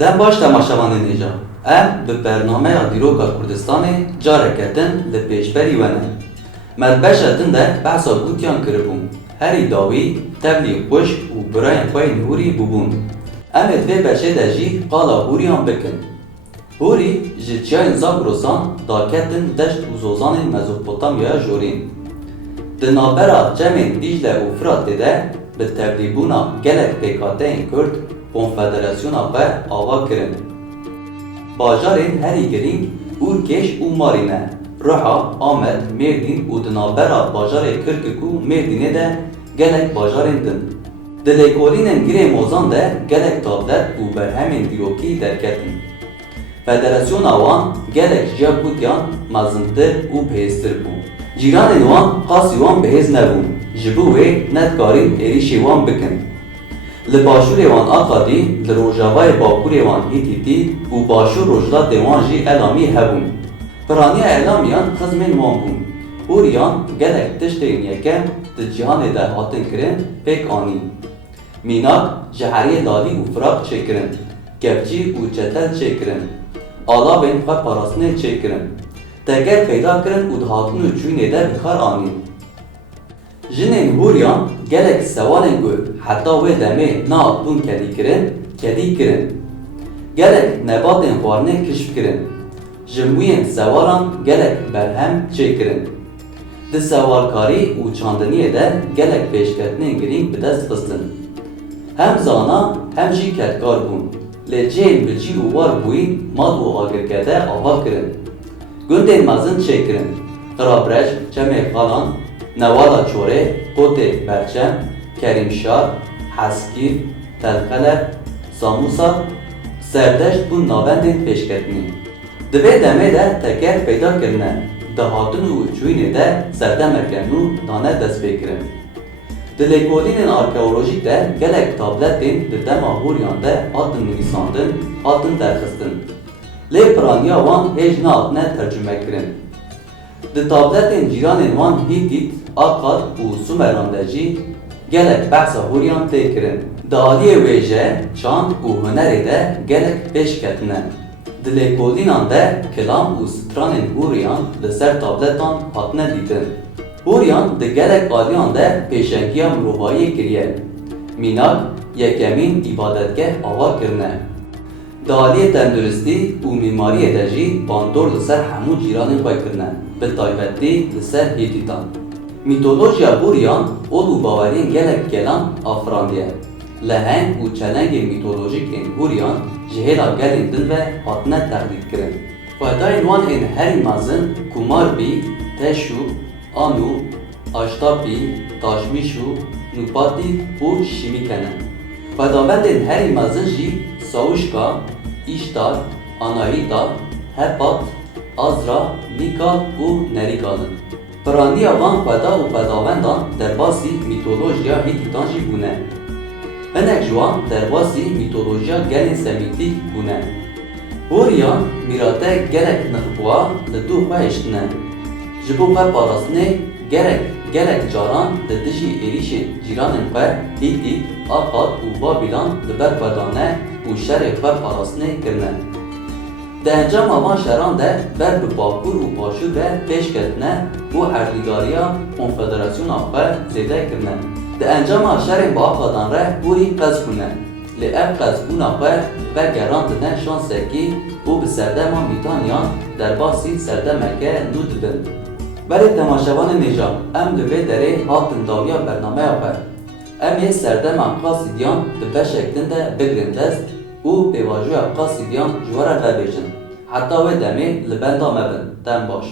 Dem baş temaşavanê nêja. Em bi bernameya Dîroka Kurdistanê careketin li pêşberî we ne. Medbeşa din de behsa gutiyan kiribûn. Herî dawî, tevlî xwişk û birayên xwe yên hûrî bûbûn. Em ê vê beşê de jî qala hûriyan bikin. Hûrî ji çiyayên Zagrosan daketin deşt û zozanên Mezopotamyaya jorîn. Di navbera cemên Dîcle û Firatê de bi tevlîbûna gelek pêkhateyên Kurd Konfederasyona xwe ava kirin. Bajarên herî girîng Ûrkeş û Marî ne. Riha, Amed, Mêrdîn û di navbera bajarê Kirkuk û Mêrdînê de gelek bajarên din. Di lêkolînên girê Mozan de gelek tablet û berhemên dîrokî derketin. Federasyona wan gelek jiya gutiyan mezintir û bihêztir bû. Cîranên wan qasî wan bihêz nebûn, ji bo wê nedkarîn êrişê wan bikin. Li başûrê wan Aqadî, li rojavayê Bakurê wan Hîtîtî û başûr rojhilatê wan jî Elamî hebûn. Piraniya Elamiyan xizmên wan bûn. Hûriyan gelek tiştên yekem di cîhanê de hatin kirin pêk anî. Mînak ji heriyê lalî û firaq çêkirin, kevçî û çetel çêkirin. Alavên xwe parastinê çêkirin. Teger peyda kirin û dihatin û çûyînê de bi kar anîn. Jinên hûriyan gelek sewanên ku heta wê demê nehatbûn kedîkirin, kedî kirin. Gelek nebatên xwarinê kişf kirin. Ji mûyên sewaran gelek berhem çêkirin. Di sewalkarî û çandiniyê de gelek pêşketinên girîng bi dest xistin. Hem zana hem jî ketkar bûn. Lê cihên bi cî û war bûyîn mal û agirke de ava kirin. Gundên mezin çêkirin. Qirabreş, Çemê Xalan, Newala Çorê, Qotê Berçem, Kerîmşar, Heskîr, Telxelef, Samusa, serdeşt bûn navendên pêşketinê. Di vê demê de teker peyda kirine. Dihatin û çûyînê de serdemekirin û dane destpêkirin. Di lêkolînên arkeolojîk de gelek tabletên di dema hûriyan de hatin nivîsandin, hatin derxistin. Lê piraniya wan hêj nehatine tercümekirin. Di tabletên cîranên wan Hîtît, Akkad û Sumeran de jî gelek behsa hûriyan tê kirin. Di aliyê wê je çand û hunerê de gelek pêş ketine. Di lêkolînan de kilam û stranên hûriyan li ser tabletan hatine dîtin. Hûriyan di gelek aliyan de pêşengiya mirovayî kiriye. Mînak, yekemîn îbadetgeh ava kirine. Di aliyê tenduristî û mîmariyê de jî bandor li ser hemû cîranên xwe kirine, bi taybetî li ser Hîtîtan. Mîtolojiya Hûriyan ol û baweriyên gelek gelan afirandiye. Leheng û çelengên mîtolojîk ên Hûriyan ji hêla gelên din ve hatine teqlîd kirin. Xwedayên wan ên herî mezin Kumarbî, Teşû, Anu, Aştapî, Taşmişû, Nupatî û Şimîke ne. Xwedabendên herî mezin jî Sawuşka, İştar, Anahita, Hepat, Azra, Mika û Nerîgalin. Piraniya van xweda û xwedawendan derbasî mîtolojiya Hîtîtan jî bûne. Hinek ji wan derbasî mîtolojiya gelên Semîtîk bûne. Hûriyan mîrate gelek nixbuwa li dû xwe hêştine. Ji bo xwe parastinê gelek caran di dijî êrişên cîranên xwe Hîtît, Akkad û Babilan li ber xwe dane û şerê xwe parastinê kirine. Di encama van şeran de ber bi Bakur û Başûr ve pêşketine û erdîgariya Konfederasyona xwe zêde kirine. Di encama şerên bi Akkadan re hûrî qez bûne. Lê ev qezbûna xwe vegerandine şansekî û bi serdema mîtaniyan derbasî serdemeke nû dibin. Berê temaşevanê nêja, em li vê derê hatin dawiya bernameya xwe. Em ê serdema qasîdiyan di beşek din de bigirin dest û pêvajoya qasîdiyan ji we re vebêjin. Heta wê demê li benda me bin. Dem baş.